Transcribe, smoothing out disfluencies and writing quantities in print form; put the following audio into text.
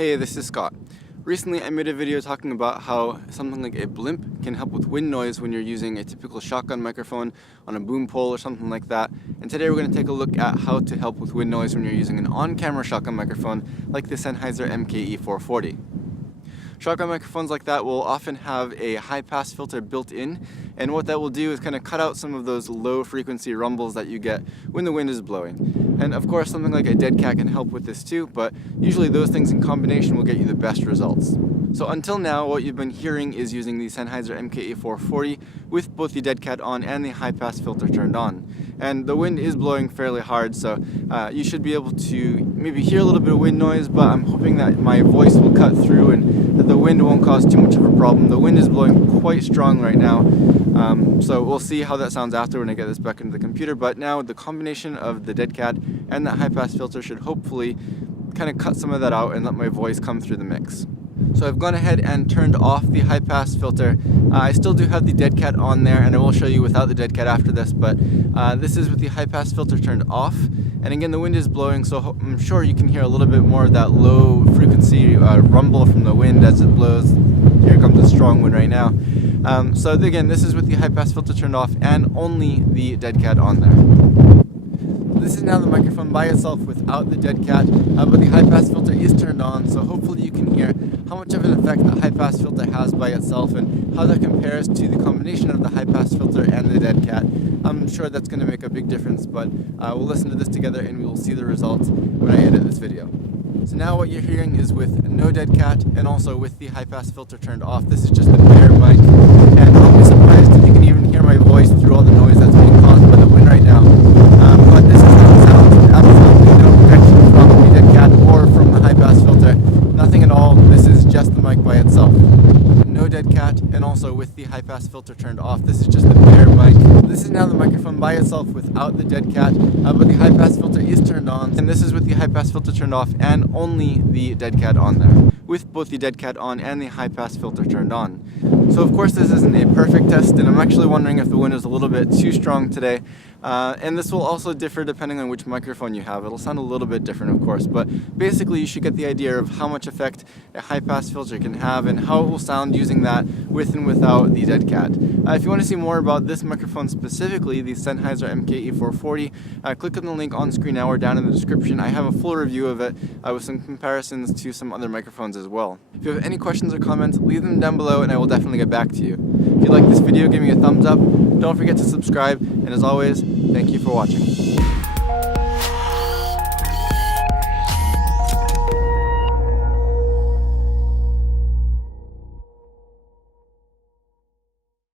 Hey, this is Scott. Recently I made a video talking about how something like a blimp can help with wind noise when you're using a typical shotgun microphone on a boom pole or something like that. And today we're going to take a look at how to help with wind noise when you're using an on-camera shotgun microphone like the Sennheiser MKE 440. Shotgun microphones like that will often have a high-pass filter built in, and what that will do is kind of cut out some of those low-frequency rumbles that you get when the wind is blowing. And of course, something like a Deadcat can help with this too, but usually those things in combination will get you the best results. So until now, what you've been hearing is using the Sennheiser MKE 440 with both the Deadcat on and the high-pass filter turned on. And the wind is blowing fairly hard, so you should be able to maybe hear a little bit of wind noise, but I'm hoping that my voice will cut through and that the wind won't cause too much of a problem. The wind is blowing quite strong right now, so we'll see how that sounds after when I get this back into the computer. But now the combination of the Deadcat and that high-pass filter should hopefully kind of cut some of that out and let my voice come through the mix. So I've gone ahead and turned off the high-pass filter. I still do have the Deadcat on there, and I will show you without the Deadcat after this, but this is with the high-pass filter turned off. And again, the wind is blowing, so I'm sure you can hear a little bit more of that low-frequency rumble from the wind as it blows. Here comes a strong wind right now. So again, this is with the high-pass filter turned off and only the Deadcat on there. This is now the microphone by itself without the Deadcat, but the high-pass filter is turned on, so hopefully you can hear how much of an effect the high-pass filter has by itself and how that compares to the combination of the high-pass filter and the Deadcat. I'm sure that's going to make a big difference, but we'll listen to this together and we'll see the results when I edit this video. So now what you're hearing is with no Deadcat and also with the high-pass filter turned off. This is just the bare mic, and I'll be surprised if you can even hear my voice through all the noise that's being caused by the wind right now. But this is how it sounds. Absolutely no protection from the Deadcat or from the high-pass filter. Nothing at all. This is just the mic by itself. No Deadcat and also with the high-pass filter turned off. This is just the bare mic. This is now the microphone by itself without the Deadcat, but the high-pass filter is turned on, and this is with the high-pass filter turned off and only the Deadcat on there, with both the Deadcat on and the high-pass filter turned on. So of course this isn't a perfect test, and I'm actually wondering if the wind is a little bit too strong today. And this will also differ depending on which microphone you have. It'll sound a little bit different, of course, but basically you should get the idea of how much effect a high-pass filter can have and how it will sound using that with and without the Deadcat. If you want to see more about this microphone specifically, the Sennheiser MKE 440, click on the link on screen now or down in the description. I have a full review of it with some comparisons to some other microphones as well. If you have any questions or comments, leave them down below and I will definitely get back to you. If you like this video, give me a thumbs up. Don't forget to subscribe, and as always, thank you for watching.